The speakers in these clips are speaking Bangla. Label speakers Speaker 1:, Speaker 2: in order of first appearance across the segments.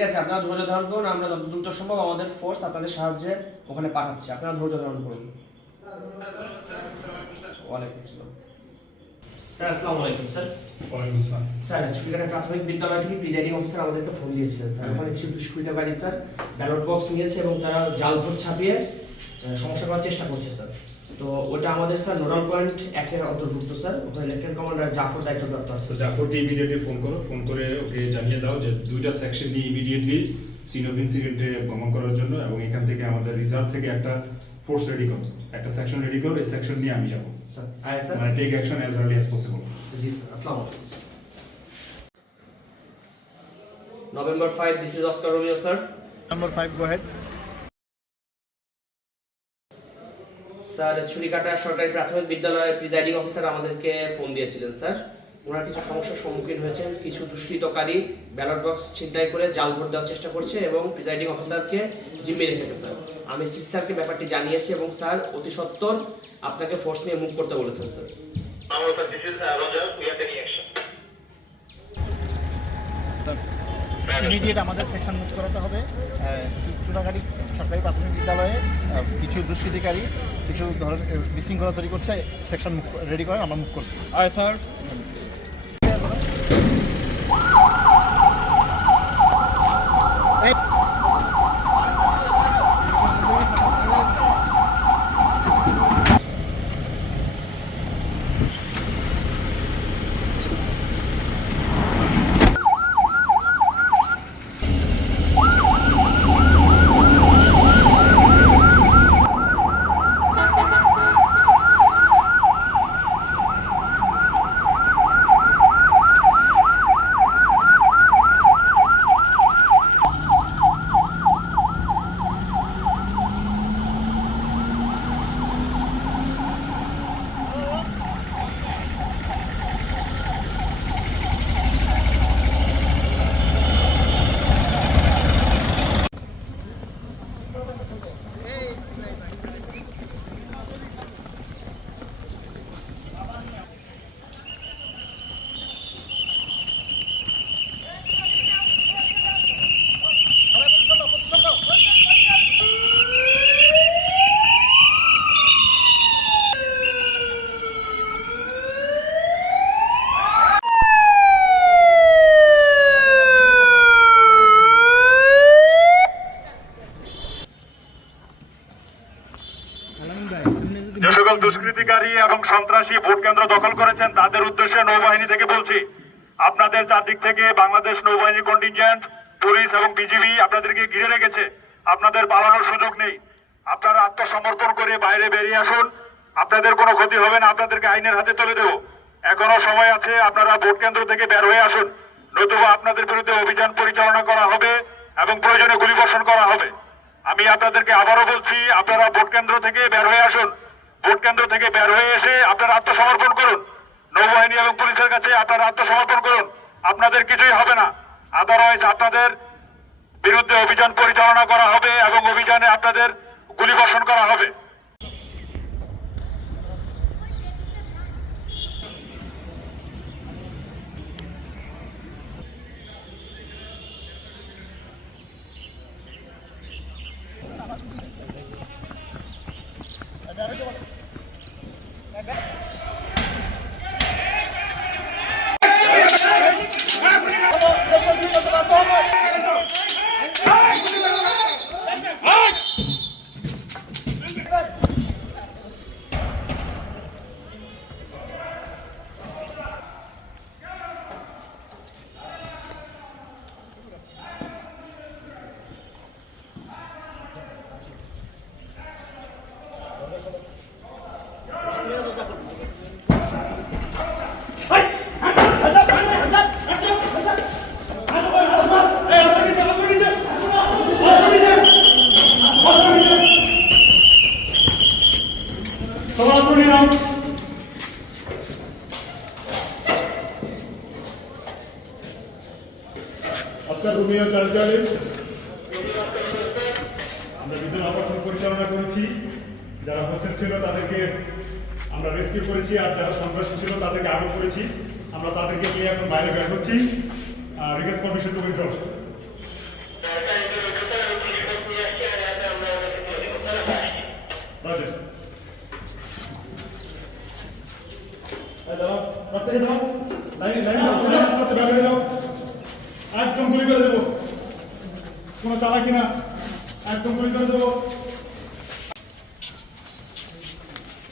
Speaker 1: ঠিক আছে
Speaker 2: আপনারা
Speaker 1: ধৈর্য ধারণ করুন আমরা যত দ্রুত সম্ভব আমাদের ফোর্স আপনাদের সাহায্যে ওখানে পাঠাচ্ছি। আপনারা ধৈর্য ধারণ করুন। ওয়ালাইকুম আসসালাম। স্যার আসসালামু আলাইকুম স্যার।
Speaker 3: ওয়ালাইকুম আসসালাম।
Speaker 1: স্যার ছুটিকাটা প্রাথমিক বিদ্যালয় থেকে প্রিজাইডিং অফিসার আমাদেরকে ফোন দিয়েছিলেন স্যার। ওখানে কিছু দুষ্কৃতকারী স্যার ব্যালট বক্স নিয়েছে এবং তারা জাল ভোট ছাপিয়ে সমস্যা করার চেষ্টা করছে স্যার। তো ওটা আমাদের স্যার নোডাল পয়েন্ট একের অন্তর্ভুক্ত স্যার। ওখানে লেফটেন্যান্ট কমান্ডার জাফর দায়িত্বপ্রাপ্ত আছে।
Speaker 3: জাফরকে ইমিডিয়েটলি ফোন করো। ফোন করে ওকে জানিয়ে দাও যে দুইটা সেকশন নিয়ে ইমিডিয়েটলি সিন অফ ইনসিডেন্টে ভ্রমণ করার জন্য এবং এখান থেকে আমাদের রিজার্ভ থেকে একটা ফোর্স রেডি করো। একটা সেকশন রেডি করো এই সেকশন নিয়ে আমি যাব।
Speaker 1: স্যার আয় স্যার।
Speaker 3: মানে take action as early as possible
Speaker 1: জি স্যার। আসসালামু আলাইকুম November five this is Oscar Romeo sir
Speaker 4: Number five, go ahead.
Speaker 1: Sir, Churikata সরকারি প্রাথমিক বিদ্যালয়ের প্রিজাইডিং অফিসার আমাদেরকে ফোন দিয়েছিলেন, স্যার। ওনার কিছু সমস্যার সম্মুখীন হয়েছেন, কিছু দুষ্কৃতকারী ব্যালট বক্স ছিনতাই করে জাল ভোট দেওয়ার চেষ্টা করছে এবং প্রিজাইডিং অফিসারকে জিম্মি রেখেছে, স্যার। আমি সিস স্যারকে ব্যাপারটি জানিয়েছি এবং স্যার অতি সত্বর আপনাকে ফোর্স নিয়ে মুভ করতে বলেছেন, স্যার।
Speaker 4: ইমিডিয়েট আমাদের সেকশন মুভ করাতে হবে। চুনাঘাটি সরকারি প্রাথমিক বিদ্যালয়ে কিছু দুষ্কৃতিকারী কিছু ধরনের বিশৃঙ্খলা তৈরি করছে সেকশন মুভ রেডি করে আমরা মুভ করব।
Speaker 5: আয় স্যার
Speaker 3: দুষ্কৃতিকারী এবং সন্ত্রাসী ভোট কেন্দ্র দখল করেছেন, তাদের উদ্দেশ্যে নৌবাহিনী থেকে বলছি, আপনাদের চারদিক থেকে বাংলাদেশ নৌবাহিনী কন্টিনজেন্ট পুলিশ এবং বিজিবি আপনাদেরকে ঘিরে রেখেছে। আপনাদের পালানোর সুযোগ নেই। আপনারা আত্মসমর্পণ করে বাইরে বেরিয়ে আসুন। আপনাদের কোনো ক্ষতি হবে না, আপনাদেরকে আইনের হাতে তুলে দেবো। এখনও সময় আছে, আপনারা ভোট কেন্দ্র থেকে বের হয়ে আসুন। নতুবা আপনাদের বিরুদ্ধে অভিযান পরিচালনা করা হবে এবং প্রয়োজনে গুলিবর্ষণ করা হবে। আমি আপনাদেরকে আবারও বলছি, আপনারা ভোট কেন্দ্র থেকে বের হয়ে আসুন। ভোট কেন্দ্র থেকে বের হয়ে এসে আপনারা আত্মসমর্পণ করুন। নৌবাহিনী এবং পুলিশের কাছে আপনারা আত্মসমর্পণ করুন। আপনাদের কিছুই হবে না। আদারওয়াইজ আপনাদের বিরুদ্ধে অভিযান পরিচালনা করা হবে এবং অভিযানে আপনাদের গুলি বর্ষণ করা হবে।
Speaker 5: তোমরা আমরা বিদ্যুৎ আবর্তন করেছি। যারা হোসেস ছিল তাদেরকে আমরা রেস্কিউ করেছি আর যারা সন্ত্রাসী ছিল তাদেরকে আটক করেছি। আমরা তাদেরকে নিয়ে এখন বাইরে বের হচ্ছি। রিকেস কমিশন টু প্রত্যেকে দাও লাইনে লাইনে দাও লাইনে আস্তে আস্তে বের একদম গুলি করে দেবো কোনো চালাকি না একদম গুলি করে দেবো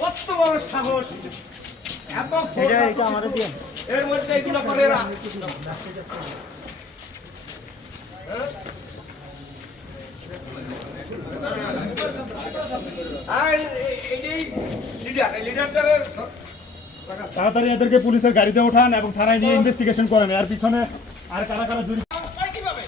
Speaker 6: কত বড় সাহস এত এর মধ্যে এগুলো করে এরা আর এই- লিডার এই লিডারটারে
Speaker 5: তাড়াতাড়ি এদেরকে পুলিশের গাড়িতে ওঠান এবং থানায় নিয়ে ইনভেস্টিগেশন করেন। এর পিছনে আর কারা কারা জড়িত?
Speaker 6: পায় কীভাবে?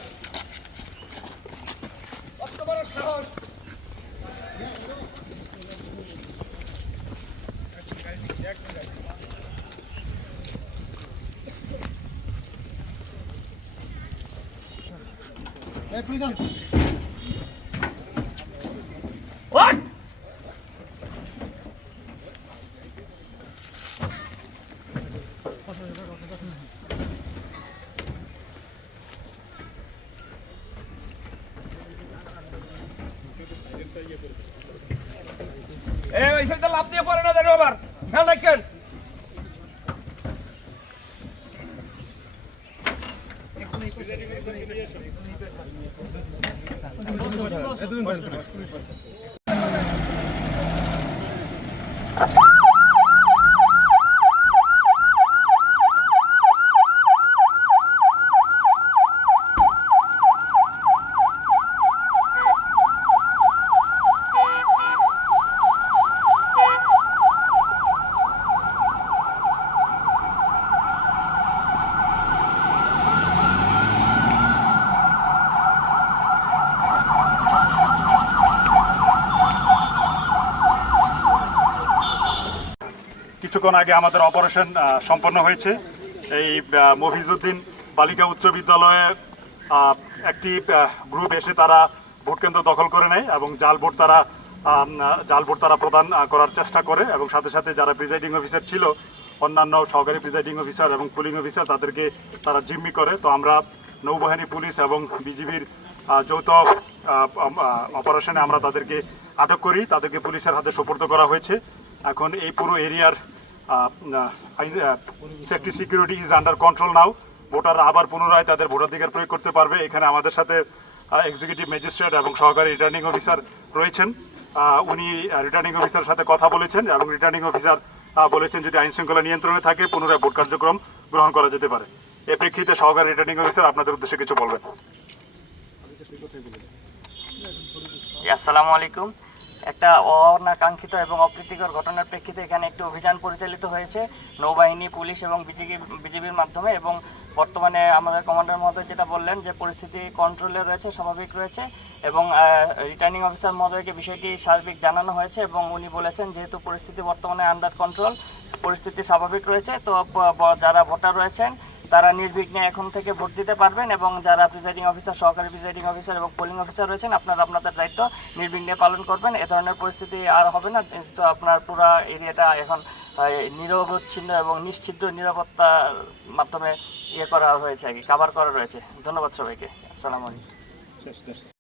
Speaker 6: এই সাইডে লাভ দিয়ে পড়ে না জানো আবার। খেয়াল রাখেন
Speaker 3: কিছুক্ষণ আগে আমাদের অপারেশন সম্পন্ন হয়েছে। এই আহ, মফিজউদ্দিন বালিকা উচ্চ বিদ্যালয়ে একটি গ্রুপ এসে তারা ভোট কেন্দ্র দখল করে নেয় এবং জাল ভোট তারা জাল ভোট তারা প্রদান করার চেষ্টা করে এবং সাথে সাথে যারা প্রিজাইডিং অফিসার ছিল অন্যান্য সহকারী প্রিজাইডিং অফিসার এবং পুলিং অফিসার তাদেরকে তারা জিম্মি করে। তো আমরা নৌবাহিনী পুলিশ এবং বিজিবির যৌথ অপারেশনে আমরা তাদেরকে আটক করি। তাদেরকে পুলিশের হাতে সোপর্দ করা হয়েছে। এখন এই পুরো এরিয়ার safety security is under control now ভোটাররা আবার পুনরায় তাদের ভোটাধিকার প্রয়োগ করতে পারবে। এখানে আমাদের সাথে এক্সিকিউটিভ ম্যাজিস্ট্রেট এবং সহকারী রিটার্নিং অফিসার রয়েছেন। উনি রিটার্নিং অফিসারের সাথে কথা বলেছেন এবং রিটার্নিং অফিসার বলেছেন যদি আইন শৃঙ্খলা নিয়ন্ত্রণে থাকে, পুনরায় ভোট কার্যক্রম গ্রহণ করা যেতে পারে। এ প্রেক্ষিতে সহকারী রিটার্নিং অফিসার আপনাদের উদ্দেশ্যে কিছু বলবেন।
Speaker 7: আসসালামু আলাইকুম। একটা অনাকাঙ্ক্ষিত এবং অপ্রীতিকর ঘটনার প্রেক্ষিতে এখানে একটি অভিযান পরিচালিত হয়েছে নৌবাহিনী, পুলিশ এবং বিজিবি, বিজিবির মাধ্যমে এবং বর্তমানে আমাদের কমান্ডার মহোদয় যেটা বললেন যে পরিস্থিতি কন্ট্রোলে রয়েছে, স্বাভাবিক রয়েছে এবং রিটার্নিং অফিসার মহোদয়কে বিষয়টি সার্বিক জানানো হয়েছে এবং উনি বলেছেন যেহেতু পরিস্থিতি বর্তমানে আন্ডার কন্ট্রোল পরিস্থিতি স্বাভাবিক রয়েছে, তো যারা ভোটার রয়েছেন তারা নির্বিঘ্নে এখন থেকে ভোট দিতে পারবেন এবং যারা প্রিসাইডিং অফিসার সহকারী প্রিসাইডিং অফিসার এবং পোলিং অফিসার রয়েছেন, আপনারা আপনাদের দায়িত্ব নির্বিঘ্নে পালন করবেন। এ ধরনের পরিস্থিতি আর হবে না, যেহেতু আপনার পুরো এরিয়াটা এখন নিরবচ্ছিন্ন এবং নিশ্চিদ্র নিরাপত্তার মাধ্যমে ইয়ে করা হয়েছে আর কি কাভার করা রয়েছে। ধন্যবাদ সবাইকে। আসসালামু আলাইকুম।